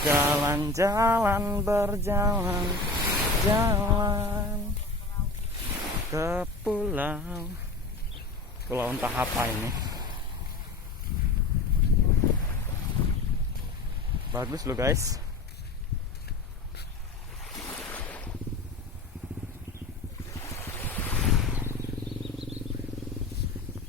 Jalan-jalan berjalan, jalan ke pulau. Pulau entah apa ini. Bagus loh guys.